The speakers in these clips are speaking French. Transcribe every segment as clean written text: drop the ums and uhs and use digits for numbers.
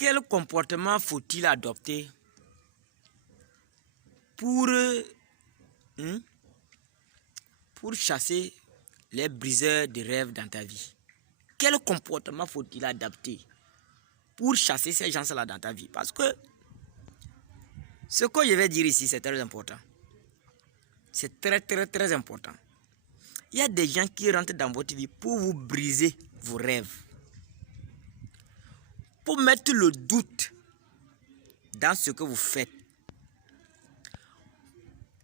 Quel comportement faut-il adopter pour chasser les briseurs de rêves dans ta vie? Quel comportement faut-il adapter pour chasser ces gens-là dans ta vie? Parce que ce que je vais dire ici, c'est très important. C'est très important. Il y a des gens qui rentrent dans votre vie pour vous briser vos rêves. Pour mettre le doute dans ce que vous faites.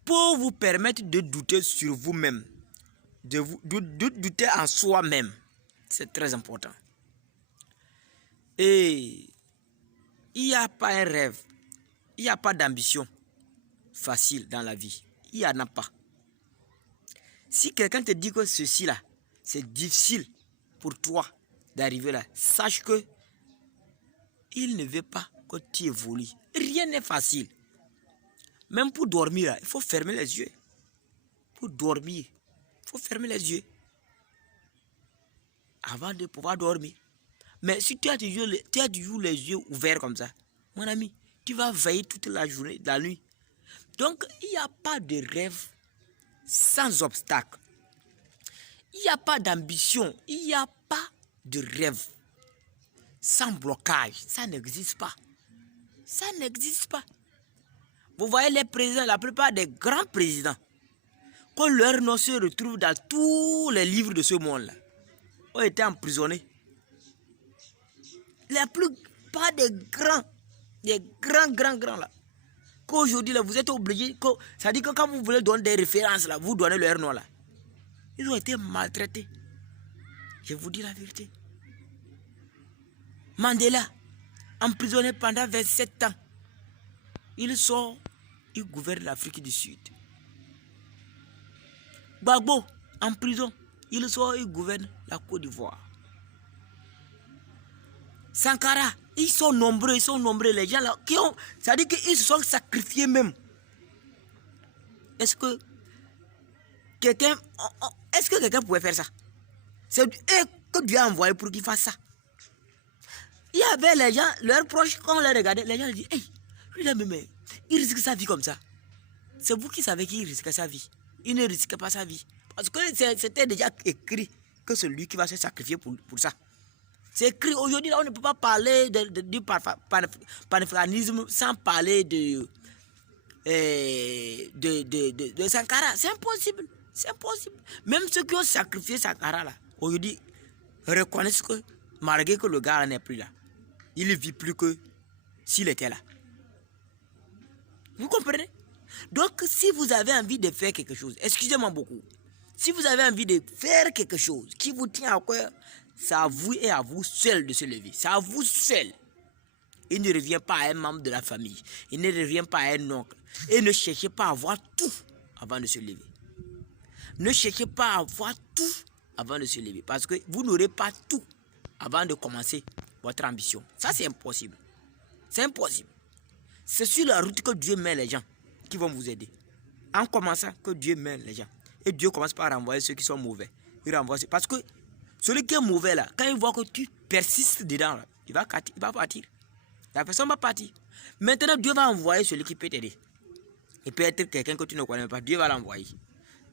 Pour vous permettre de douter sur vous-même. De douter en soi-même. C'est très important. Et il n'y a pas un rêve. Il n'y a pas d'ambition facile dans la vie. Il n'y en a pas. Si quelqu'un te dit que ceci là, c'est difficile pour toi d'arriver là, sache que il ne veut pas que tu évolues. Rien n'est facile. Même pour dormir, là, il faut fermer les yeux. Pour dormir, il faut fermer les yeux avant de pouvoir dormir. Mais si tu as toujours les yeux ouverts comme ça, mon ami, tu vas veiller toute la journée, la nuit. Donc, il n'y a pas de rêve sans obstacle. Il n'y a pas d'ambition. Il n'y a pas de rêve sans blocage. Ça n'existe pas. Ça n'existe pas. Vous voyez les présidents, la plupart des grands présidents, quand leur nom se retrouve dans tous les livres de ce monde-là, ont été emprisonnés. La plupart des grands là, qu'aujourd'hui là, vous êtes obligés, ça dit que quand vous voulez donner des références là, vous donnez leur nom là. Ils ont été maltraités. Je vous dis la vérité. Mandela, emprisonné pendant 27 ans. Il sort, il gouverne l'Afrique du Sud. Gbagbo, en prison, il sort, il gouverne la Côte d'Ivoire. Sankara, ils sont nombreux, les gens là qui ont, ça dit qu'ils se sont sacrifiés même. Est-ce que quelqu'un pouvait faire ça? C'est eux que Dieu a envoyé pour qu'ils fassent ça. Il y avait les gens, leurs proches, quand on les regardait, les gens disaient, hey, lui là même, il risque sa vie comme ça. C'est vous qui savez qu'il risque sa vie. Il ne risque pas sa vie. Parce que c'était déjà écrit que c'est lui qui va se sacrifier pour ça. C'est écrit aujourd'hui, on ne peut pas parler du panafricanisme sans parler de Sankara. C'est impossible. C'est impossible. Même ceux qui ont sacrifié Sankara là, aujourd'hui, reconnaissent que malgré que le gars n'est plus là, il ne vit plus que s'il était là. Vous comprenez? Donc, si vous avez envie de faire quelque chose, excusez-moi beaucoup, si vous avez envie de faire quelque chose qui vous tient à cœur, c'est à vous et à vous seul de se lever. C'est à vous seul. Il ne revient pas à un membre de la famille. Il ne revient pas à un oncle. Et ne cherchez pas à avoir tout avant de se lever. Ne cherchez pas à avoir tout avant de se lever. Parce que vous n'aurez pas tout avant de commencer votre ambition. Ça, c'est impossible. C'est impossible. C'est sur la route que Dieu met les gens qui vont vous aider. En commençant, que Dieu met les gens. Et Dieu commence par renvoyer ceux qui sont mauvais. Il renvoie ceux. Parce que celui qui est mauvais là, quand il voit que tu persistes dedans, là, il va partir. La personne va partir. Maintenant, Dieu va envoyer celui qui peut t'aider. Et peut-être quelqu'un que tu ne connais pas, Dieu va l'envoyer.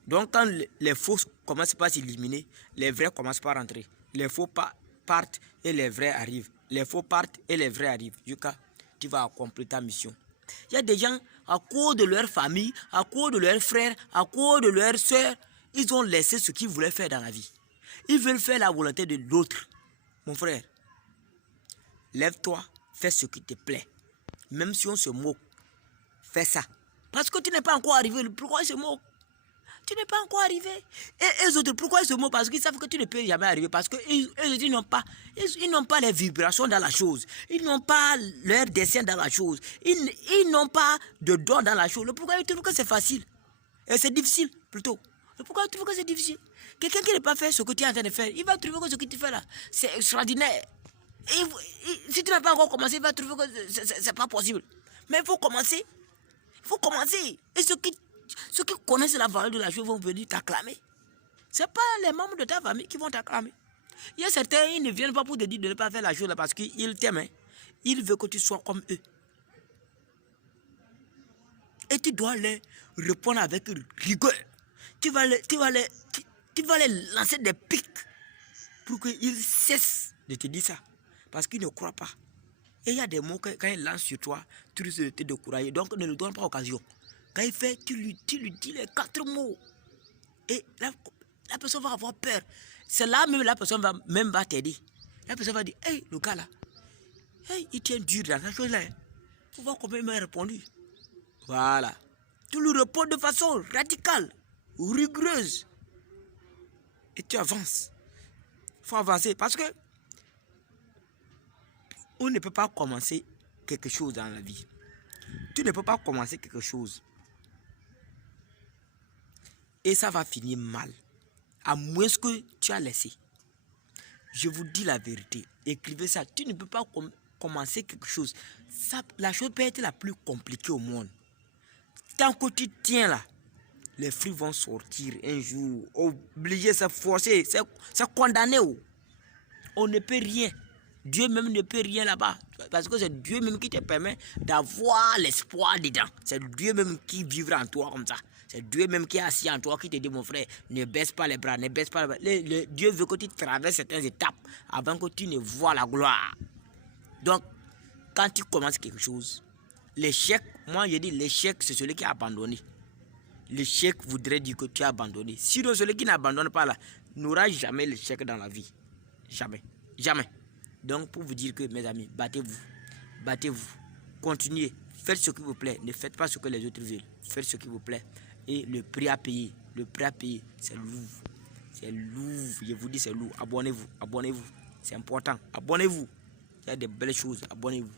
Donc, quand les faux commencent par s'éliminer, les vrais commencent par rentrer. Les faux partent et les vrais arrivent. Les faux partent et les vrais arrivent. Jusqu'à tu vas accomplir ta mission. Il y a des gens, à cause de leur famille, à cause de leurs frères, à cause de leurs soeurs, ils ont laissé ce qu'ils voulaient faire dans la vie. Ils veulent faire la volonté de l'autre. Mon frère, lève-toi, fais ce qui te plaît. Même si on se moque, fais ça. Parce que tu n'es pas encore arrivé. Pourquoi ils se moquent? Tu n'es pas encore arrivé. Et eux autres, pourquoi ils se moquent? Parce qu'ils savent que tu ne peux jamais arriver. Parce qu'ils n'ont pas les vibrations dans la chose. Ils n'ont pas leur dessin dans la chose. Ils n'ont pas de don dans la chose. Pourquoi ils trouvent que c'est facile? Et c'est difficile, plutôt. Pourquoi ils trouvent que c'est difficile? Quelqu'un qui n'a pas fait ce que tu es en train de faire, il va trouver que ce que tu fais là, c'est extraordinaire. Si tu n'as pas encore commencé, il va trouver que c'est pas possible. Mais il faut commencer. Il faut commencer. Et ceux qui connaissent la valeur de la chose vont venir t'acclamer. Ce n'est pas les membres de ta famille qui vont t'acclamer. Il y a certains, ils ne viennent pas pour te dire de ne pas faire la chose là parce qu'ils t'aiment. Hein. Il veut que tu sois comme eux. Et tu dois les répondre avec rigueur. Tu vas les lancer des pics pour qu'ils cessent de te dire ça. Parce qu'ils ne croient pas. Et il y a des mots que quand il lance sur toi, tu risques de te décourager. Donc ne lui donne pas occasion. Quand il fait, tu lui dis les 4 mots. Et la personne va avoir peur. C'est là même la personne va t'aider. La personne va dire, hey, le gars là, hey, il tient dur dans cette chose-là. Faut voir comment il m'a répondu. Voilà. Tu lui réponds de façon radicale, rigoureuse. Et tu avances. Il faut avancer parce que on ne peut pas commencer quelque chose dans la vie. Tu ne peux pas commencer quelque chose. Et ça va finir mal. À moins que tu as laissé. Je vous dis la vérité. Écrivez ça. Tu ne peux pas commencer quelque chose. Ça, la chose peut être la plus compliquée au monde. Tant que tu tiens là, les fruits vont sortir un jour. Obligé, c'est forcé, c'est condamné. On ne peut rien. Dieu même ne peut rien là-bas. Parce que c'est Dieu même qui te permet d'avoir l'espoir dedans. C'est Dieu même qui vivra en toi comme ça. C'est Dieu même qui est assis en toi, qui te dit, mon frère, ne baisse pas les bras, ne baisse pas les bras. Dieu veut que tu traverses certaines étapes avant que tu ne vois la gloire. Donc, quand tu commences quelque chose, l'échec, moi je dis l'échec, c'est celui qui a abandonné. L'échec voudrait dire que tu as abandonné. Sinon, celui qui n'abandonne pas là, n'aura jamais l'échec dans la vie. Jamais. Jamais. Donc, pour vous dire que, mes amis, battez-vous. Battez-vous. Continuez. Faites ce qui vous plaît. Ne faites pas ce que les autres veulent. Faites ce qui vous plaît. Et le prix à payer. Le prix à payer, c'est lourd. C'est lourd. Je vous dis, c'est lourd. Abonnez-vous. Abonnez-vous. C'est important. Abonnez-vous. Il y a des belles choses. Abonnez-vous.